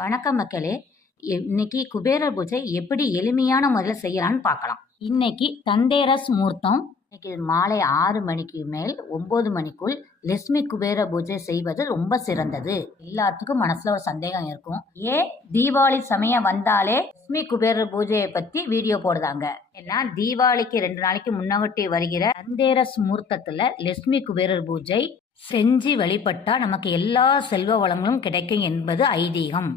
வணக்கம் மக்களே. இன்னைக்கு குபேரர் பூஜை எப்படி எளிமையான முறையில் செய்யலாம்னு பார்க்கலாம். இன்னைக்கு தந்தேரஸ் முகூர்த்தம் இன்னைக்கு மாலை ஆறு மணிக்கு மேல் ஒம்பது மணிக்குள் லட்சுமி குபேர பூஜை செய்வது ரொம்ப சிறந்தது. எல்லாத்துக்கும் மனசுல ஒரு சந்தேகம் இருக்கும். ஏன் தீபாவளி சமயம் வந்தாலே லட்சுமி குபேர பூஜையை பத்தி வீடியோ போடுதாங்க. ஏன்னா தீபாவளிக்கு ரெண்டு நாளைக்கு முன்னகட்டி வருகிற தந்தேரஸ் முகூர்த்தத்துல லட்சுமி குபேரர் பூஜை செஞ்சு வழிபட்டா நமக்கு எல்லா செல்வ வளங்களும் கிடைக்கும் என்பது ஐதீகம்.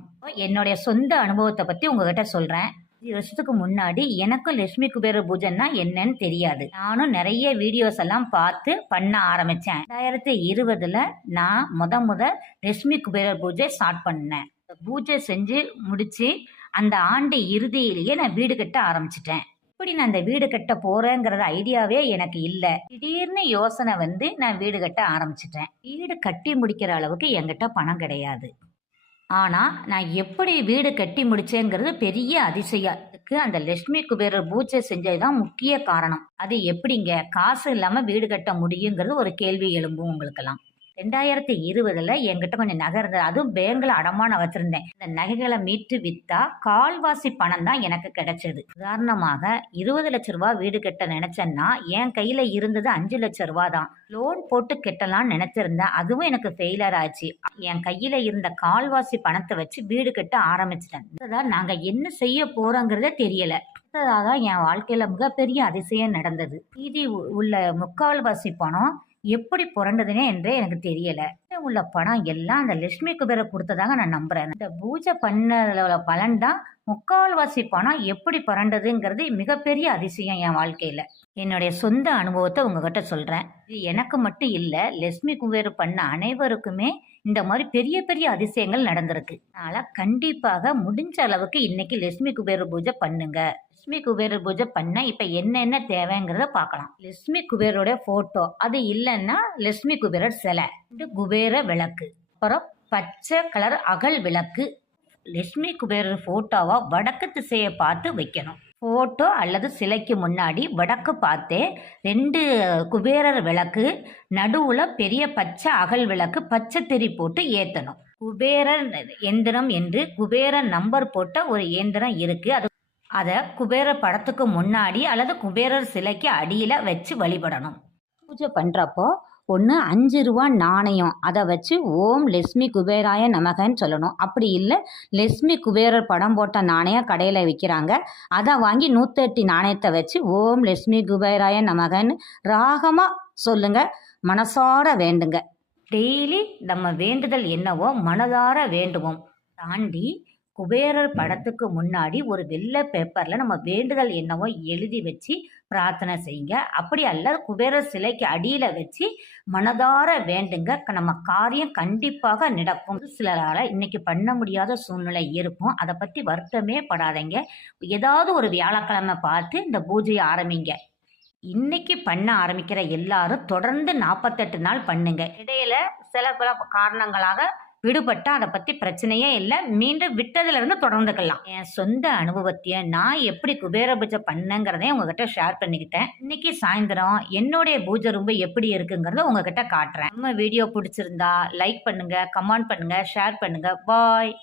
என்னுடைய சொந்த அனுபவத்தை பத்தி உங்ககிட்ட சொல்றேன். அஞ்சு வருஷத்துக்கு முன்னாடி எனக்கும் லட்சுமி குபேர பூஜைன்னா என்னன்னு தெரியாது. நானும் நிறைய வீடியோஸ் எல்லாம் பார்த்து பண்ண ஆரம்பிச்சேன். ரெண்டாயிரத்தி இருபதுல நான் முத முத லட்சுமி குபேர பூஜை ஸ்டார்ட் பண்ணேன். பூஜை செஞ்சு முடிச்சு அந்த ஆண்டு இறுதியிலேயே நான் வீடு கட்ட ஆரம்பிச்சிட்டேன். இப்படி நான் இந்த வீடு கட்ட போறேங்கிறது ஐடியாவே எனக்கு இல்லை. திடீர்னு யோசனை வந்து நான் வீடு கட்ட ஆரம்பிச்சிட்டேன். வீடு கட்டி முடிக்கிற அளவுக்கு என்கிட்ட பணம் கிடையாது. ஆனால் நான் எப்படி வீடு கட்டி முடிச்சேங்கிறது பெரிய அதிசயம். அதுக்கு அந்த லட்சுமி குபேரர் பூஜை செஞ்சது தான் முக்கிய காரணம். அது எப்படிங்க? காசு இல்லாமல் வீடு கட்ட முடியுங்கிறது ஒரு கேள்வி எழும்பும் உங்களுக்கெல்லாம். ரெண்டாயிரத்தி இருபதுல என்கிட்ட கொஞ்சம் நகை இருந்தது அதுவும் பேங்க்ல அடமான வச்சிருந்தேன். இந்த நகைகளை மீட்டு வித்தா கால்வாசி பணம் தான் எனக்கு கிடைச்சது. உதாரணமாக இருபது லட்ச ரூபாய் வீடு கட்ட நினைச்சேன்னா என் கையில இருந்தது அஞ்சு லட்ச ரூபா தான். லோன் போட்டு கட்டலாம்னு நினைச்சிருந்தேன். அதுவும் எனக்கு ஃபெயிலர் ஆச்சு. என் கையில இருந்த கால்வாசி பணத்தை வச்சு வீடு கட்ட ஆரம்பிச்சிட்டேன். நாங்க என்ன செய்ய போறோங்கிறதே தெரியல. அடுத்ததாக என் வாழ்க்கையில மிகப்பெரிய அதிசயம் நடந்தது. மீதி உ- உள்ள முக்கால்வாசி பணம் எப்படி புரண்டதுனே என்றே எனக்கு தெரியல. உள்ள பணம் எல்லாம் அந்த லட்சுமி குபேரை கொடுத்ததாக நான் நம்புறேன். இந்த பூஜை பண்ண பலன் தான் முக்கால்வாசி பணம் எப்படி பரண்டதுங்கிறது மிகப்பெரிய அதிசயம் என் வாழ்க்கையில. என்னுடைய சொந்த அனுபவத்தை உங்ககிட்ட சொல்றேன். இது எனக்கு மட்டும் இல்ல லட்சுமி குபேர் பண்ண அனைவருக்குமே இந்த மாதிரி பெரிய பெரிய அதிசயங்கள் நடந்திருக்கு. அதனால கண்டிப்பாக முடிஞ்ச அளவுக்கு இன்னைக்கு லட்சுமி குபேர பூஜை பண்ணுங்க. லட்சுமி குபேர பூஜை பண்ண இப்ப என்னென்ன தேவைங்கிறத பார்க்கலாம். லட்சுமி குபேரோட போட்டோ அது இல்லைன்னா லட்சுமி குபேரர் சிலை. குபேர விளக்கு. அப்புறம் பச்சை கலர் அகல் விளக்கு. லட்சுமி குபேரர் ஃபோட்டோவை வடக்கு திசையை பார்த்து வைக்கணும். ஃபோட்டோ அல்லது சிலைக்கு முன்னாடி வடக்கு பார்த்தே ரெண்டு குபேரர் விளக்கு நடுவுல பெரிய பச்சை அகல் விளக்கு பச்சை திரி போட்டு ஏத்தணும். குபேரர் எந்திரம் என்று குபேரன் நம்பர் போட்ட ஒரு இயந்திரம் இருக்கு. அது அதை குபேரர் படத்துக்கு முன்னாடி அல்லது குபேரர் சிலைக்கு அடியில் வச்சு வழிபடணும். பூஜை பண்ணுறப்போ ஒன்று அஞ்சு ரூபா நாணயம். அதை வச்சு ஓம் லெஸ்மி குபேராய நமகன்னு சொல்லணும். அப்படி இல்லை லெஸ்மி குபேரர் படம் போட்ட நாணயம் கடையில் விற்கிறாங்க அதை வாங்கி நூற்றெட்டு நாணயத்தை வச்சு ஓம் லெஸ்மி குபேராய நமகன்னு ராகமாக சொல்லுங்க. மனசார வேண்டுங்க. டெய்லி நம்ம வேண்டுதல் என்னவோ மனதார வேண்டுவோம். தாண்டி குபேரர் படத்துக்கு முன்னாடி ஒரு வெள்ளை பேப்பரில் நம்ம வேண்டுதல் என்னவோ எழுதி வச்சு பிரார்த்தனை செய்யுங்க. அப்படி அல்ல குபேரர் சிலைக்கு அடியில் வச்சு மனதார வேண்டுங்க. க- நம்ம காரியம் கண்டிப்பாக நடக்கும். சிலரால் இன்னைக்கு பண்ண முடியாத சூழ்நிலை இருக்கும். அதை பற்றி வருத்தமே படாதீங்க. ஏதாவது ஒரு வியாழக்கிழமை பார்த்து இந்த பூஜையை ஆரம்பிங்க. இன்னைக்கு பண்ண ஆரம்பிக்கிற எல்லாரும் தொடர்ந்து நாற்பத்தெட்டு நாள் பண்ணுங்க. இடையில சில பல காரணங்களாக விடுபட்டா அதை பத்தி பிரச்சனையே இல்லை. மீண்டும் விட்டதுல இருந்து தொடர்ந்துக்கலாம். என் சொந்த அனுபவத்தைய நான் எப்படி குபேர பூஜை பண்ணேங்கிறதையும் உங்ககிட்ட ஷேர் பண்ணிக்கிட்டேன். இன்னைக்கு சாயந்தரம் என்னுடைய பூஜை ரொம்ப எப்படி இருக்குங்கிறத உங்ககிட்ட காட்டுறேன். நம்ம வீடியோ பிடிச்சிருந்தா லைக் பண்ணுங்க கமெண்ட் பண்ணுங்க ஷேர் பண்ணுங்க. பாய்